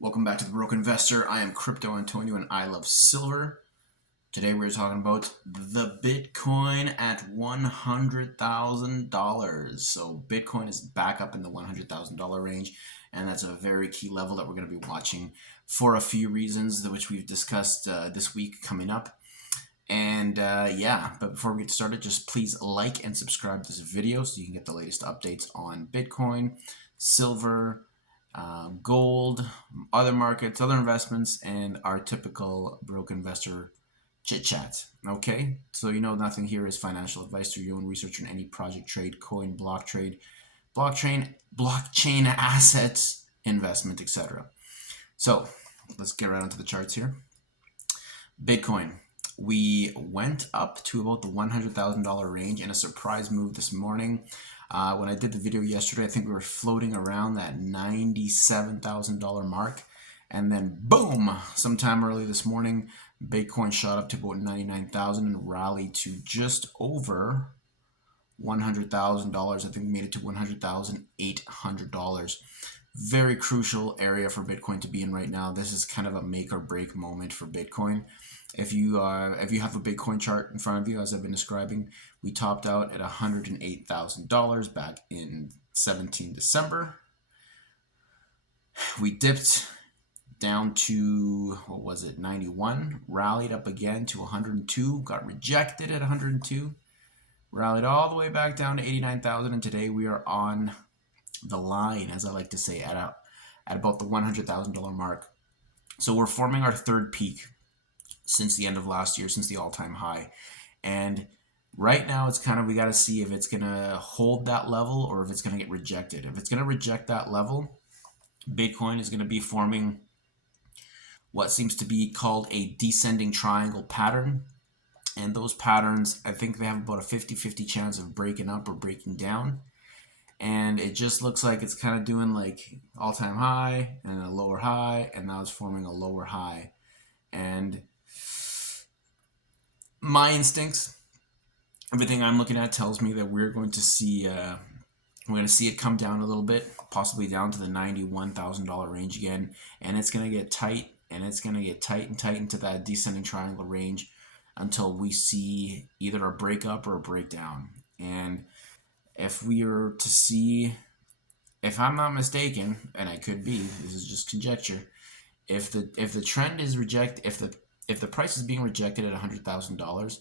Welcome back to the Broke Investor. I am Crypto Antonio and I love silver. Today we're talking about the Bitcoin at $100,000. So Bitcoin is back up in the $100,000 range, and that's a very key level that we're going to be watching for a few reasons, which we've discussed this week coming up. And but before we get started, just please like and subscribe to this video so you can get the latest updates on Bitcoin, silver, gold, other markets, other investments, and our typical broke investor chit chat. Okay, so nothing here is financial advice. Do your own research on any project, trade, coin, blockchain assets, investment, etc. So let's get right into the charts here. Bitcoin. We went up to about the $100,000 range in a surprise move this morning. When I did the video yesterday, I think we were floating around that $97,000 mark. And then boom, sometime early this morning, Bitcoin shot up to about 99,000 and rallied to just over $100,000. I think we made it to $100,800. Very crucial area for Bitcoin to be in right now. This is kind of a make or break moment for Bitcoin. If you have a Bitcoin chart in front of you, as I've been describing, we topped out at $108,000 back in 17 December. We dipped down to, 91, rallied up again to 102, got rejected at 102, rallied all the way back down to 89,000, and today we are on the line, as I like to say, at about the $100,000 mark. So we're forming our third peak since the end of last year, since the all-time high. And right now it's kind of, we got to see if it's going to hold that level or if it's going to get rejected. If it's going to reject that level, Bitcoin is going to be forming what seems to be called a descending triangle pattern. And those patterns, I think they have about a 50-50 chance of breaking up or breaking down. And it just looks like it's kind of doing like all-time high and a lower high, and now it's forming a lower high. And my instincts, everything I'm looking at tells me that we're going to see it come down a little bit, possibly down to the $91,000 range again, and it's going to get tight, and it's going to get tight and tight into that descending triangle range until we see either a breakup or a breakdown. And if we are to see, if I'm not mistaken, and I could be, this is just conjecture, if the trend is if the price is being rejected at $100,000,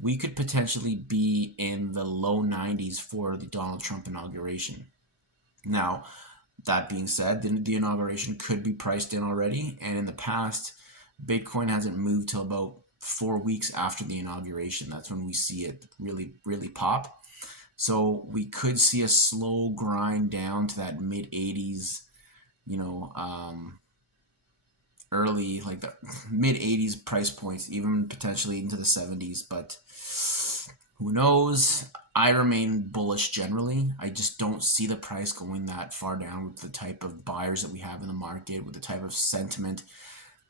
we could potentially be in the low 90s for the Donald Trump inauguration. Now, that being said, the inauguration could be priced in already, and in the past, Bitcoin hasn't moved till about 4 weeks after the inauguration. That's when we see it really, really pop. So we could see a slow grind down to that mid 80s, early, like the mid 80s price points, even potentially into the 70s, but who knows? I remain bullish generally. I just don't see the price going that far down with the type of buyers that we have in the market, with the type of sentiment.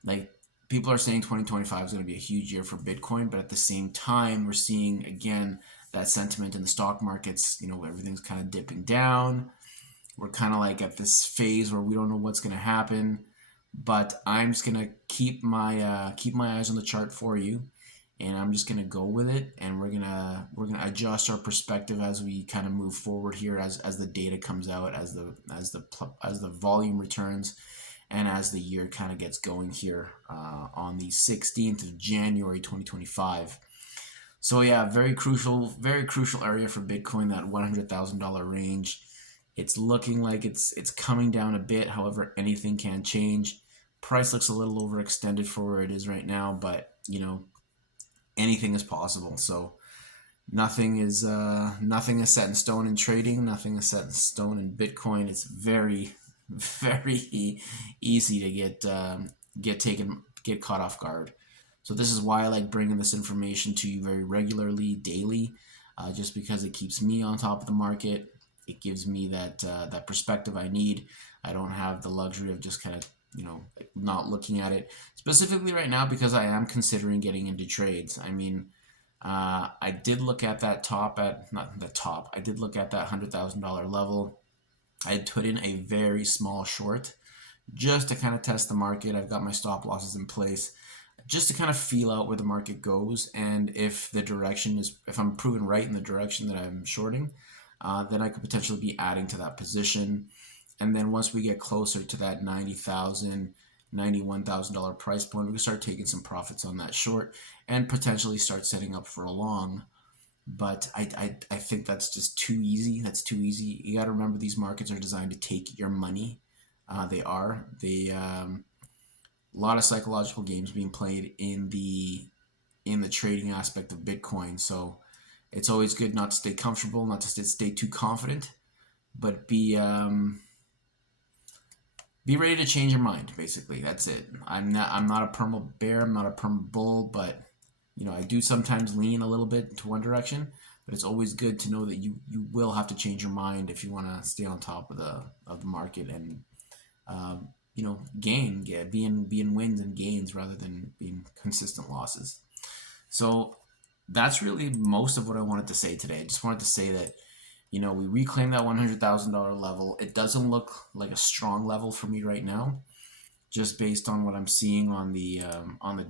Like, people are saying 2025 is going to be a huge year for Bitcoin, but at the same time, we're seeing again that sentiment in the stock markets. Everything's kind of dipping down. We're kind of like at this phase where we don't know what's going to happen. But I'm just gonna keep my eyes on the chart for you, and I'm just gonna go with it, and we're gonna adjust our perspective as we kind of move forward here, as the data comes out, as the volume returns, and as the year kind of gets going here on the 16th of January 2025. So yeah, very crucial area for Bitcoin, that $100,000 range. It's looking like it's coming down a bit. However, anything can change. Price looks a little overextended for where it is right now, but anything is possible. So nothing is set in stone in trading. Nothing is set in stone in Bitcoin. It's very, very easy to get caught off guard. So this is why I like bringing this information to you very regularly, daily, just because it keeps me on top of the market. It gives me that perspective I need. I don't have the luxury of just kind of not looking at it specifically right now, because I am considering getting into trades. I mean, I did look at that I did look at that $100,000 level. I had put in a very small short just to kind of test the market. I've got my stop losses in place just to kind of feel out where the market goes, and if the direction is, if I'm proven right in the direction that I'm shorting, then I could potentially be adding to that position. And then once we get closer to that $90,000, $91,000 price point, we can start taking some profits on that short and potentially start setting up for a long. But I think that's just too easy. That's too easy. You got to remember, these markets are designed to take your money. They are. A lot of psychological games being played in the trading aspect of Bitcoin. So it's always good not to stay comfortable, not to stay too confident, but be ready to change your mind. Basically, that's it. I'm not a perma bear. I'm not a perma bull, but I do sometimes lean a little bit to one direction. But it's always good to know that you will have to change your mind if you want to stay on top of the market and be in wins and gains rather than being consistent losses. So that's really most of what I wanted to say today. I just wanted to say that we reclaimed that $100,000 level. It doesn't look like a strong level for me right now, just based on what I'm seeing on the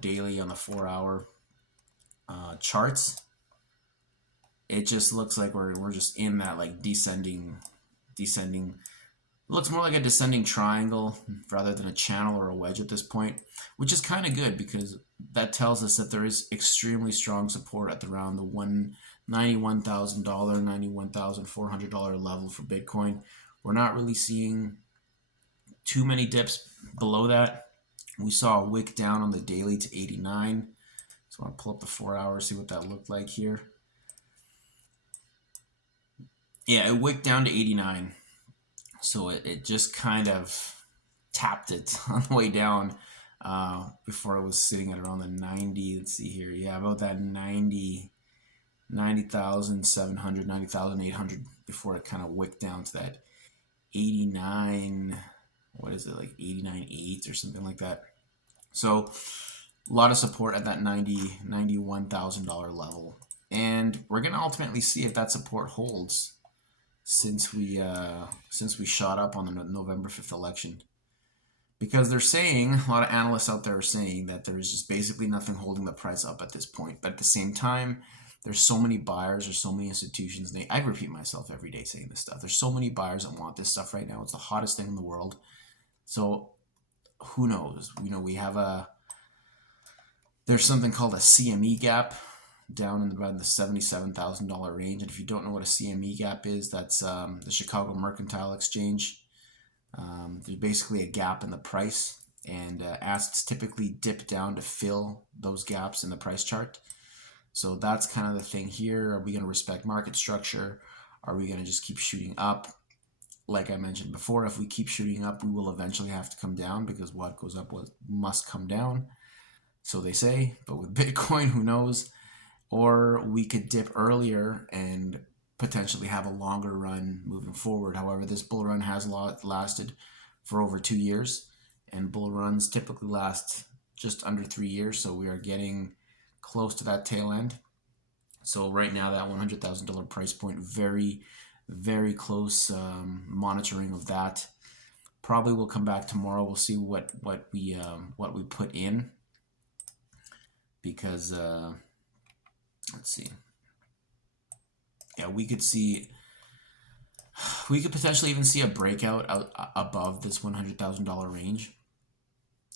daily, on the 4-hour charts. It just looks like we're just in that like descending. It looks more like a descending triangle rather than a channel or a wedge at this point, which is kind of good because that tells us that there is extremely strong support at around the $91,000, $91,400 level for Bitcoin. We're not really seeing too many dips below that. We saw a wick down on the daily to 89. So I want to pull up the 4 hours, see what that looked like here. Yeah, it wicked down to 89. So it just kind of tapped it on the way down before it was sitting at around the 90. Let's see here. Yeah, about that 90,700, 90,800 before it kind of wicked down to that 89. What is it, like 89.8 or something like that? So a lot of support at that $91,000 level. And we're going to ultimately see if that support holds since we shot up on the November 5th election. Because they're saying, a lot of analysts out there are saying that there is just basically nothing holding the price up at this point. But at the same time, there's so many buyers, there's so many institutions. I repeat myself every day saying this stuff. There's so many buyers that want this stuff right now. It's the hottest thing in the world. So who knows? We have there's something called a CME gap down in around the $77,000 range. And if you don't know what a CME gap is, that's the Chicago Mercantile Exchange. There's basically a gap in the price, and assets typically dip down to fill those gaps in the price chart. So that's kind of the thing here. Are we going to respect market structure? Are we going to just keep shooting up? Like I mentioned before, if we keep shooting up, we will eventually have to come down because what goes up must come down. So they say, but with Bitcoin, who knows? Or we could dip earlier and potentially have a longer run moving forward. However, this bull run has lasted for over 2 years, and bull runs typically last just under 3 years. So we are getting close to that tail end. So right now, that $100,000 price point, very, very close monitoring of that. Probably will come back tomorrow. We'll see what we put in, because let's see. Yeah, we could potentially even see a breakout out above this $100,000 range.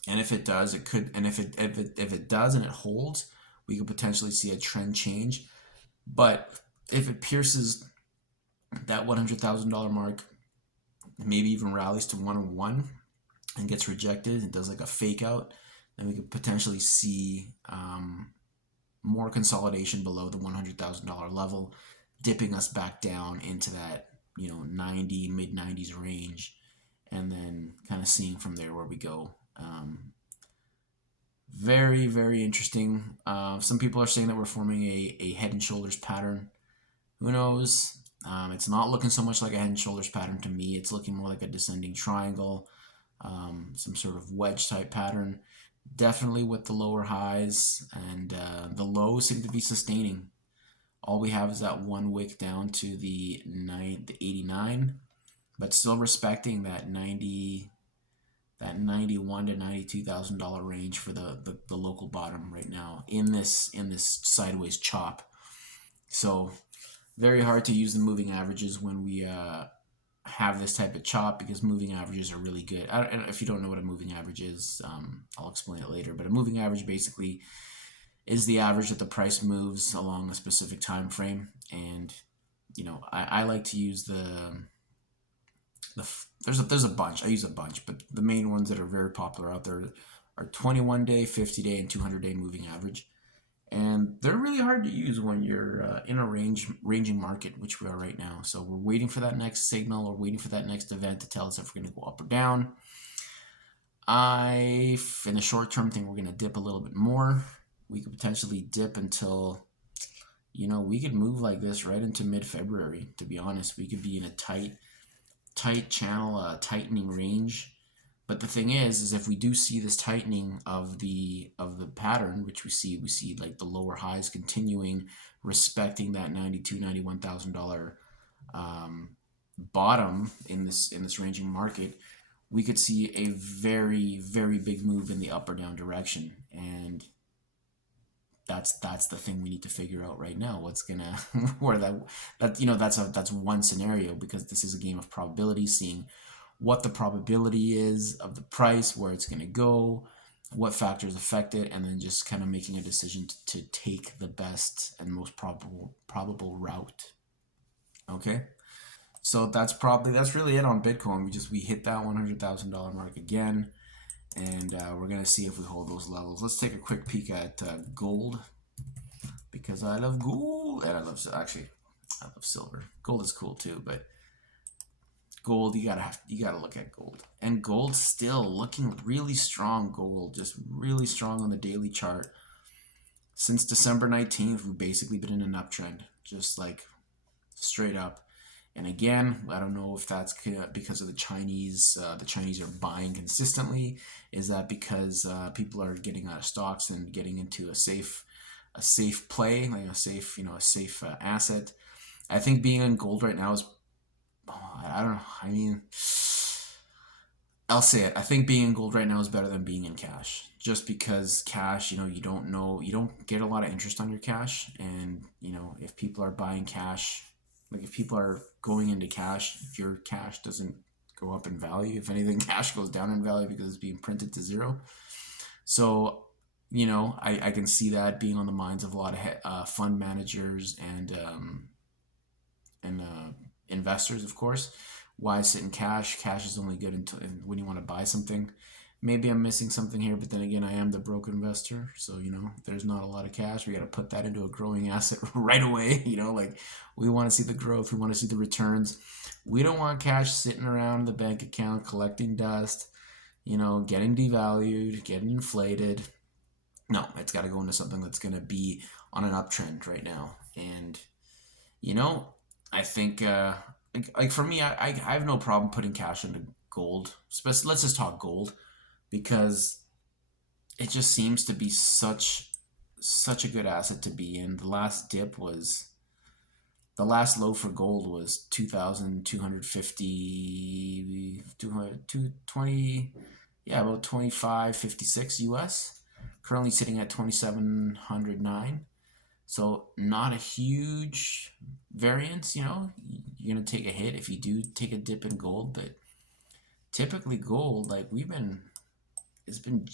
And if it does, it could. And if it does and it holds, we could potentially see a trend change. But if it pierces that $100,000 mark, maybe even rallies to 101 and gets rejected, and does like a fake out, then we could potentially see more consolidation below the $100,000 level, dipping us back down into that 90, mid-90s range, and then kind of seeing from there where we go. Very, very interesting. Some people are saying that we're forming a head and shoulders pattern. Who knows? It's not looking so much like a head and shoulders pattern to me. It's looking more like a descending triangle, some sort of wedge type pattern. Definitely with the lower highs, and the lows seem to be sustaining. All we have is that one wick down to the 89, but still respecting that that $91,000 to $92,000 range for the local bottom right now in this sideways chop. So very hard to use the moving averages when we have this type of chop, because moving averages are really good. If you don't know what a moving average is, I'll explain it later. But a moving average basically is the average that the price moves along a specific time frame. And I like to use there's a bunch. I use a bunch, but the main ones that are very popular out there are 21-day, 50-day, and 200-day moving average. And they're really hard to use when you're in a ranging market, which we are right now. So we're waiting for that next signal, or waiting for that next event to tell us if we're going to go up or down. In the short term, think we're going to dip a little bit more. We could potentially dip until, we could move like this right into mid-February. To be honest, we could be in a tight channel, tightening range. But the thing is if we do see this tightening of the pattern, which we see like the lower highs continuing, respecting that $92,000-$91,000 bottom in this ranging market, we could see a very, very big move in the up or down direction. And that's the thing we need to figure out right now. What's gonna where that's one scenario, because this is a game of probability, seeing what the probability is of the price, where it's gonna go, what factors affect it, and then just kind of making a decision to take the best and most probable route. Okay, so that's really it on Bitcoin. We hit that $100,000 mark again, and we're gonna see if we hold those levels. Let's take a quick peek at gold, because I love gold, and I love silver. Gold is cool too, but gold, you gotta look at gold. And gold's still looking really strong. Gold just really strong on the daily chart. Since December 19th, we've basically been in an uptrend, just like straight up. And again, I don't know if that's because of the Chinese. The Chinese are buying consistently. Is that because people are getting out of stocks and getting into a safe play, like a safe asset? I think being in gold right now is, I don't know. I mean, I'll say it. I think being in gold right now is better than being in cash, just because cash, you don't get a lot of interest on your cash. And if people are buying cash, like if people are going into cash, your cash doesn't go up in value. If anything, cash goes down in value because it's being printed to zero. So I can see that being on the minds of a lot of fund managers and investors, of course. Why sit in cash? Cash is only good when you want to buy something. Maybe I'm missing something here, but then again, I am the broke investor, so there's not a lot of cash. We got to put that into a growing asset right away. Like, we want to see the growth, we want to see the returns. We don't want cash sitting around the bank account collecting dust, getting devalued, getting inflated. No, it's got to go into something that's going to be on an uptrend right now. And I think like for me, I have no problem putting cash into gold. Let's just talk gold, because it just seems to be such a good asset to be in. The last low for gold was 2,250, 220, yeah, about 25.56 US. Currently sitting at 2,709. So not a huge variance. You're gonna take a hit if you do take a dip in gold, but typically gold, like it's been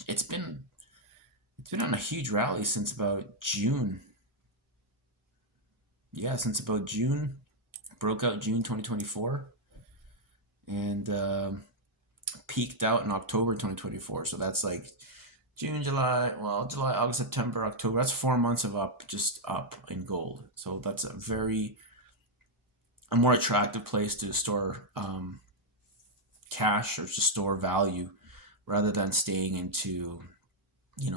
on a huge rally since about June. Yeah, since about June. Broke out June 2024, and peaked out in October 2024. So that's like June, July, August, September, October. That's 4 months of just up in gold. So that's a more attractive place to store cash, or to store value, rather than staying into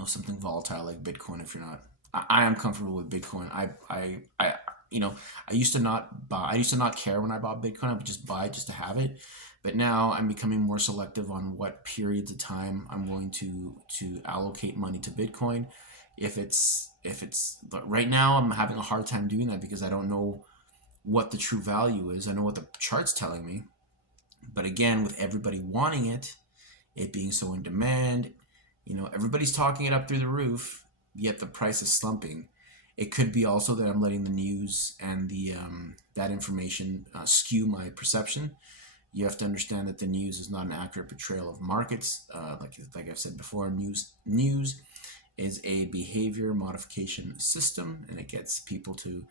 something volatile like Bitcoin. If you're not, I am comfortable with Bitcoin. I used to not buy. I used to not care when I bought Bitcoin. I would just buy just to have it. But now I'm becoming more selective on what periods of time I'm willing to allocate money to Bitcoin. If it's right now, I'm having a hard time doing that, because I don't know what the true value is. I know what the chart's telling me, but again, with everybody wanting it, it being so in demand. You know, everybody's talking it up through the roof, yet the price is slumping. It could be also that I'm letting the news and the that information skew my perception. You have to understand that the news is not an accurate portrayal of markets. Like I've said before, news is a behavior modification system, and it gets people to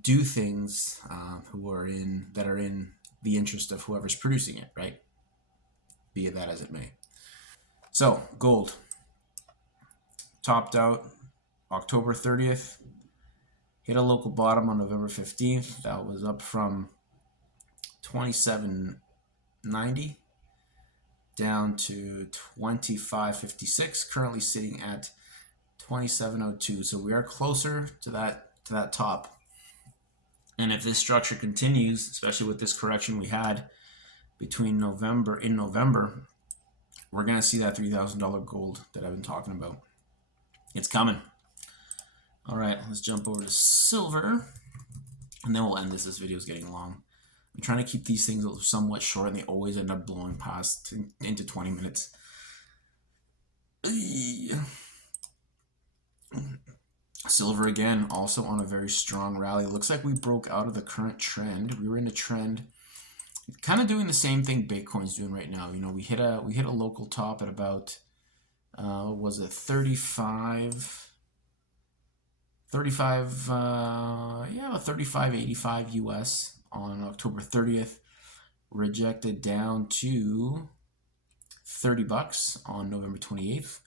do things that are in the interest of whoever's producing it, right? Be it that as it may. So gold topped out October 30th, hit a local bottom on November 15th. That was up from 27.90 down to 25.56. Currently sitting at 27.02. So we are closer to that top. And if this structure continues, especially with this correction we had between November, we're going to see that $3,000 gold that I've been talking about. It's coming. All right, let's jump over to silver, and then we'll end this. This video is getting long. I'm trying to keep these things somewhat short, and they always end up blowing past into 20 minutes. Silver again, also on a very strong rally. Looks like we broke out of the current trend. We were in a trend, kind of doing the same thing Bitcoin's doing right now. You know, we hit a local top at about was it 35.85 US on October 30th. Rejected down to $30 on November 28th.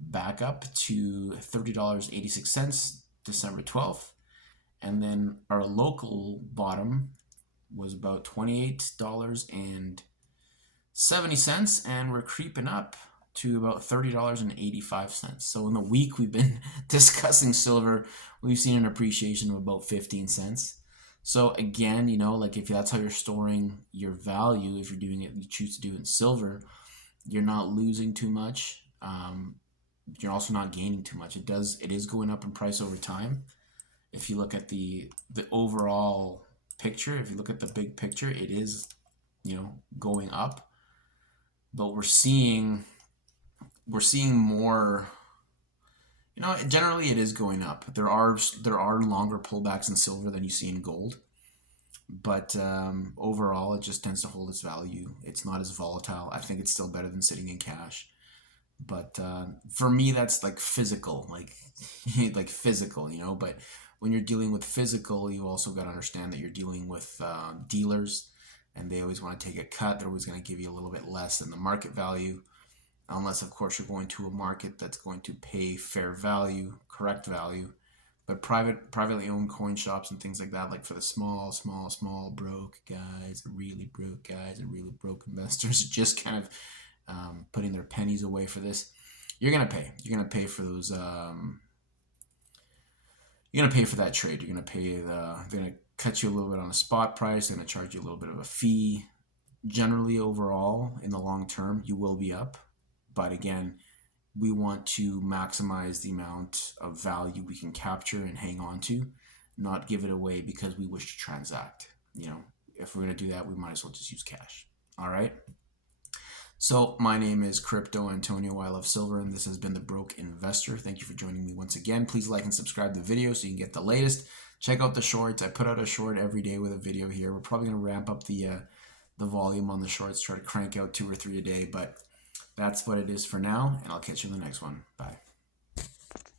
Back up to $30.86 December 12th. And then our local bottom was about $28.70, and we're creeping up to about $30.85. So in the week we've been discussing silver, we've seen an appreciation of about 15 cents. So again, you know, like if that's how you're storing your value, if you're doing it, you choose to do it in silver, you're not losing too much. You're also not gaining too much. It is going up in price over time. If you look at the overall picture, if you look at the big picture, it is, you know, going up. But we're seeing more, you know, generally it is going up. There are longer pullbacks in silver than you see in gold. But overall, it just tends to hold its value. It's not as volatile. I think it's still better than sitting in cash. But for me, that's like physical, like physical, you know. But when you're dealing with physical, you also got to understand that you're dealing with dealers, and they always want to take a cut. They're always going to give you a little bit less than the market value, unless, of course, you're going to a market that's going to pay fair value, correct value. But privately owned coin shops and things like that, like for the small broke guys, the really broke guys, and really broke investors, just kind of putting their pennies away for this, you're gonna pay. You're gonna pay for those. You're gonna pay for that trade. You're gonna pay they're gonna cut you a little bit on a spot price. They're gonna charge you a little bit of a fee. Generally, overall, in the long term, you will be up. But again, we want to maximize the amount of value we can capture and hang on to, not give it away because we wish to transact. You know, if we're gonna do that, we might as well just use cash. All right. So my name is Crypto Antonio. I love silver, and this has been The Broke Investor. Thank you for joining me once again. Please like and subscribe to the video so you can get the latest. Check out the shorts. I put out a short every day with a video here. We're probably going to ramp up the volume on the shorts, try to crank out 2 or 3 a day, but that's what it is for now, and I'll catch you in the next one. Bye.